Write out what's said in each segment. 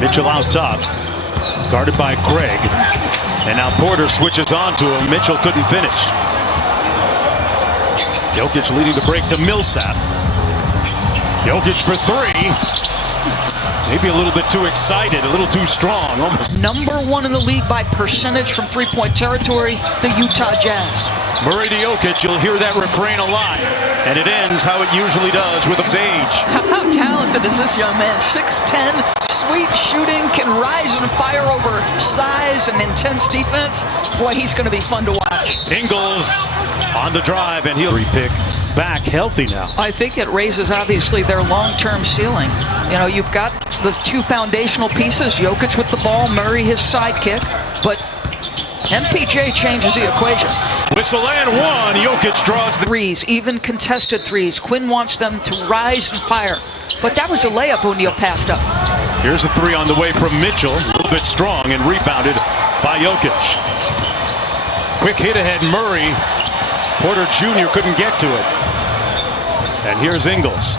Mitchell out top, guarded by Craig. And now Porter switches on to him. Mitchell couldn't finish. Jokic leading the break to Millsap. Jokic for three. Maybe a little bit too excited, a little too strong. Almost. Number one in the league by percentage from three-point territory, the Utah Jazz. Murray to Jokic, you'll hear that refrain a lot. And it ends how it usually does, with his age. How talented is this young man? 6'10", sweet shooting, can rise and fire over size and intense defense. Boy, he's going to be fun to watch. Ingles on the drive, and he'll repick. Back healthy now. I think it raises, obviously, their long-term ceiling. You know, you've got the two foundational pieces, Jokic with the ball, Murray his sidekick, but MPJ changes the equation. Whistle and one. Jokic draws the threes, even contested threes. Quinn wants them to rise and fire, but that was a layup O'Neal passed up. Here's a three on the way from Mitchell, a little bit strong and rebounded by Jokic. Quick hit ahead, Murray. Porter Jr. couldn't get to it. And here's Ingles.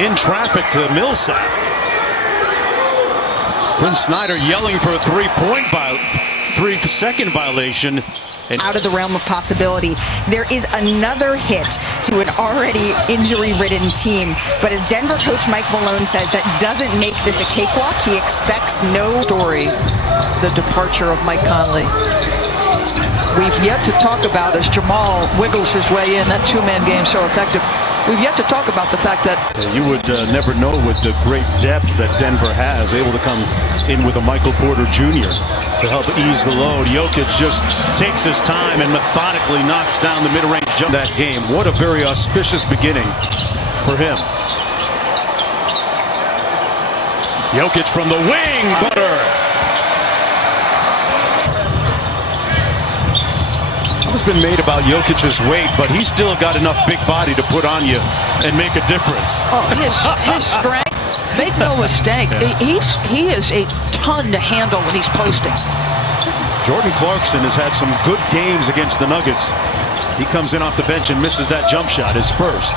In traffic to Millsap. Quinn Snyder yelling for a three-second violation. And out of the realm of possibility. There is another hit to an already injury-ridden team. But as Denver coach Mike Malone says, that doesn't make this a cakewalk. He expects no story, the departure of Mike Conley. We've yet to talk about, as Jamal wiggles his way in, that two-man game so effective. We've yet to talk about the fact that you would never know with the great depth that Denver has, able to come in with a Michael Porter Jr. to help ease the load. Jokic just takes his time and methodically knocks down the mid-range jump that game. What a very auspicious beginning for him. Jokic from the wing, butter. Has been made about Jokic's weight, but he's still got enough big body to put on you and make a difference. Oh, his strength, make no mistake, he is a ton to handle when he's posting. Jordan Clarkson has had some good games against the Nuggets. He comes in off the bench and misses that jump shot, his first.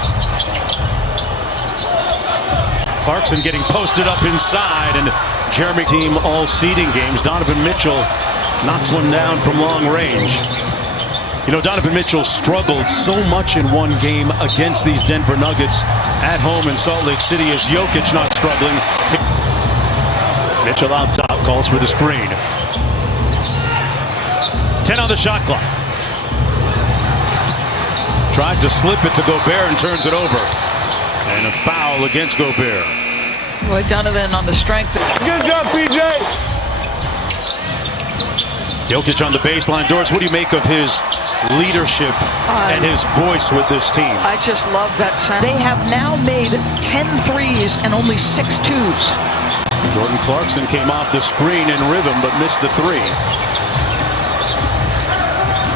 Clarkson getting posted up inside, and Jeremy team all seeding games. Donovan Mitchell knocks one down from long range. You know, Donovan Mitchell struggled so much in one game against these Denver Nuggets at home in Salt Lake City. As Jokic not struggling. Mitchell out top, calls for the screen. 10 on the shot clock. Tried to slip it to Gobert and turns it over. And a foul against Gobert. Boy, Donovan on the strength. Good job, PJ. Jokic on the baseline. Doris, what do you make of his leadership and his voice with this team? I just love that sound. They have now made 10 threes and only 6 twos. Jordan Clarkson came off the screen in rhythm but missed the three.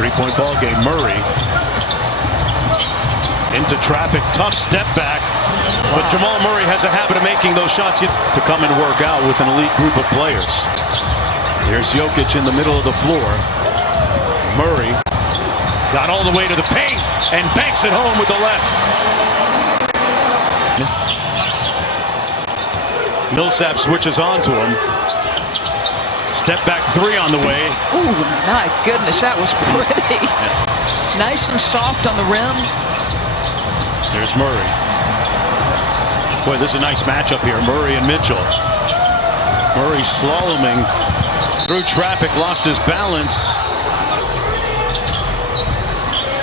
Three-point ball game. Murray into traffic, tough step back. But Jamal Murray has a habit of making those shots to come and work out with an elite group of players. Here's Jokic in the middle of the floor. Murray got all the way to the paint and banks it home with the left. Millsap switches on to him. Step back three on the way. Ooh, my goodness, that was pretty. Nice and soft on the rim. There's Murray. Boy, this is a nice matchup here. Murray and Mitchell. Murray slaloming through traffic, lost his balance.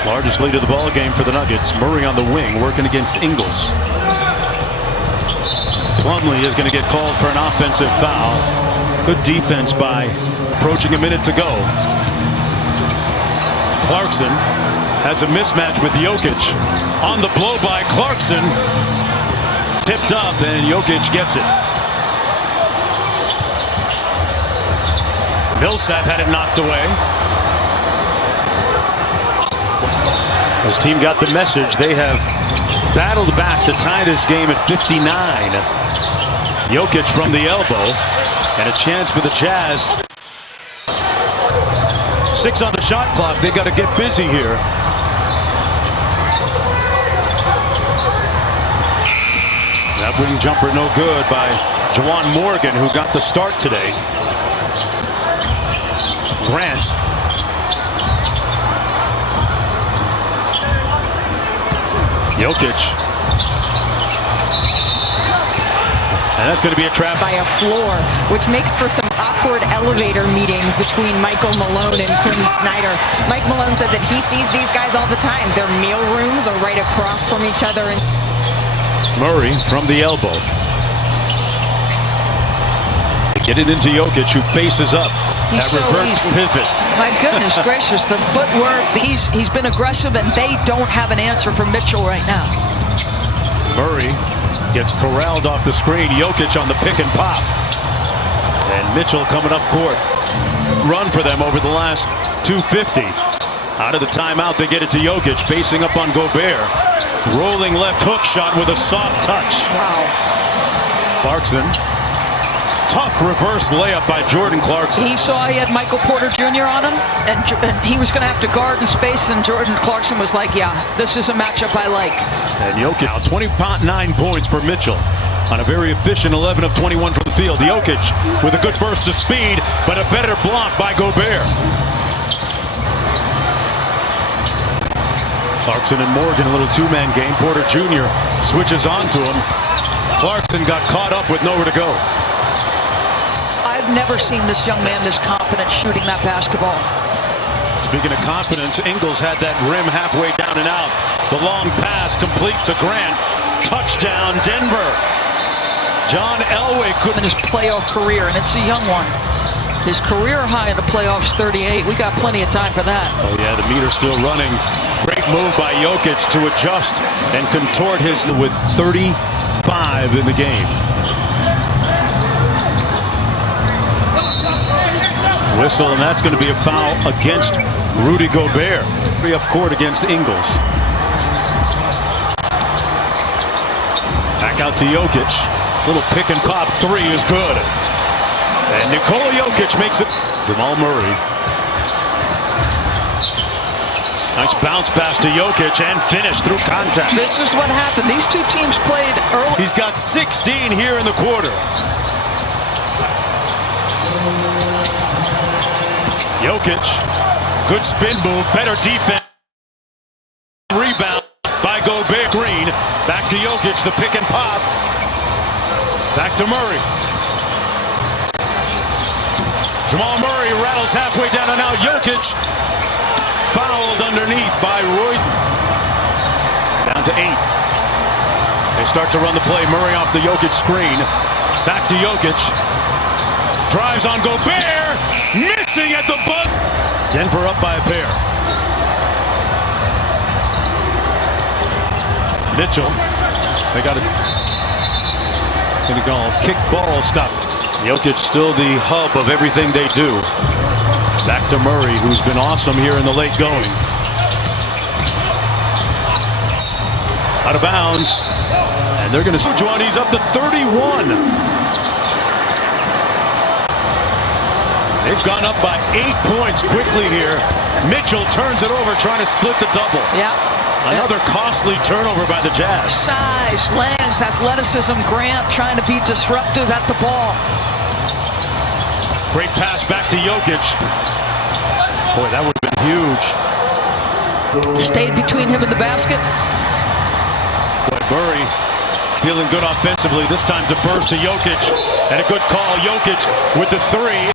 Largest lead of the ball game for the Nuggets. Murray on the wing, working against Ingles. Plumlee is going to get called for an offensive foul. Good defense by approaching a minute to go. Clarkson has a mismatch with Jokic. On the blow by Clarkson. Tipped up, and Jokic gets it. Millsap had it knocked away. His team got the message. They have battled back to tie this game at 59. Jokic from the elbow, and a chance for the Jazz. 6 on the shot clock. They got to get busy here. That Left wing jumper no good by Juwan Morgan, who got the start today. Grant. Jokic. And that's going to be a trap. By a floor, which makes for some awkward elevator meetings between Michael Malone and Quinn Snyder. Mike Malone said that he sees these guys all the time. Their meal rooms are right across from each other. Murray from the elbow. Get it into Jokic, who faces up. He's that so reverse easy. pivot. My goodness gracious, the footwork. He's been aggressive, and they don't have an answer for Mitchell right now. Murray gets corralled off the screen. Jokic on the pick and pop. And Mitchell coming up court. Run for them over the last 250. Out of the timeout, they get it to Jokic, facing up on Gobert. Rolling left hook shot with a soft touch. Wow. Clarkson. Tough reverse layup by Jordan Clarkson. He saw he had Michael Porter Jr. on him, and he was going to have to guard in space, and Jordan Clarkson was like, yeah, this is a matchup I like. And Jokic now 29 points for Mitchell on a very efficient 11 of 21 from the field. Jokic with a good burst of speed, but a better block by Gobert. Clarkson and Morgan, a little two-man game. Porter Jr. switches onto him. Clarkson got caught up with nowhere to go. I've never seen this young man this confident shooting that basketball. Speaking of confidence, Ingles had that rim halfway down and out. The long pass complete to Grant. Touchdown, Denver. John Elway couldn't. In his playoff career, and it's a young one. His career high in the playoffs, 38. We got plenty of time for that. Oh yeah, the meter's still running. Great move by Jokic to adjust and contort his with 35 in the game. Whistle, and that's going to be a foul against Rudy Gobert. Up court against Ingles. Back out to Jokic. Little pick and pop three is good. And Nikola Jokic makes it. Jamal Murray. Nice bounce pass to Jokic and finish through contact. This is what happened. These two teams played early. He's got 16 here in the quarter. Jokic, good spin move, better defense. Rebound by Gobert. Green, back to Jokic, the pick and pop. Back to Murray. Jamal Murray rattles halfway down and out. Jokic fouled underneath by Roy. Down to 8. They start to run the play. Murray off the Jokic screen. Back to Jokic. Drives on Gobert. Missing at the butt. Denver up by a pair. Mitchell. They got it. Gonna go kick ball. Stop. Jokic still the hub of everything they do. Back to Murray, who's been awesome here in the late going. Out of bounds. And they're going to switch one. He's up to 31. They've gone up by 8 points quickly here. Mitchell turns it over, trying to split the double. Yeah. Another costly turnover by the Jazz. Size, length, athleticism. Grant trying to be disruptive at the ball. Great pass back to Jokic. Boy, that would have been huge. Stayed between him and the basket. But Murray feeling good offensively. This time defers to Jokic. And a good call. Jokic with the three.